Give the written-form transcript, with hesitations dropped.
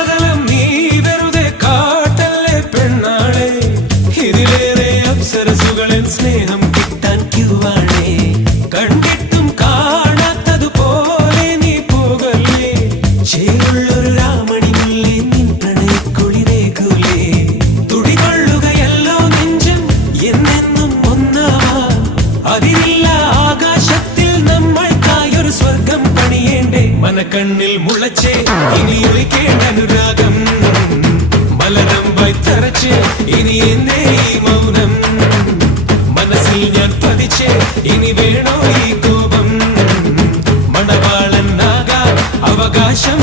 അകലം നീ വെറുതെ കാട്ടല്ലേ പെണ്ണാളെ, ഇതിലേറെ അപ്സരസുകളിൽ സ്നേഹം കിട്ടാൻ ക്യൂവാണേ. കണ്ടിട്ടും കാണാത്തതുപോലെ നീ പോകല്ലേ, ചേരുള്ളൊരു രാമണി മുല്ലേ നിൻ പ്രണയക്കുളിരേകൂലേ. തുടികൊള്ളുകയല്ലോ നെഞ്ചം എന്നെന്നും ഒന്നാവാൻ, അതിരില്ല ആകാശത്തിൽ നമ്മൾക്കായൊരു സ്വർഗം പണിയേണ്ടേ. മനക്കണ്ണിൽ മുളച്ചേ ഇനി ഒളിക്കേണ്ട അനുരാഗം, മലരമ്പായി തറച്ച് ഇനി എന്നെ ഈ മൗനം. മനസ്സിൽ ഞാൻ പതിച്ചേ ഇനി വേണോ ഈ കോപം, മണവാളനാകാൻ അവകാശം.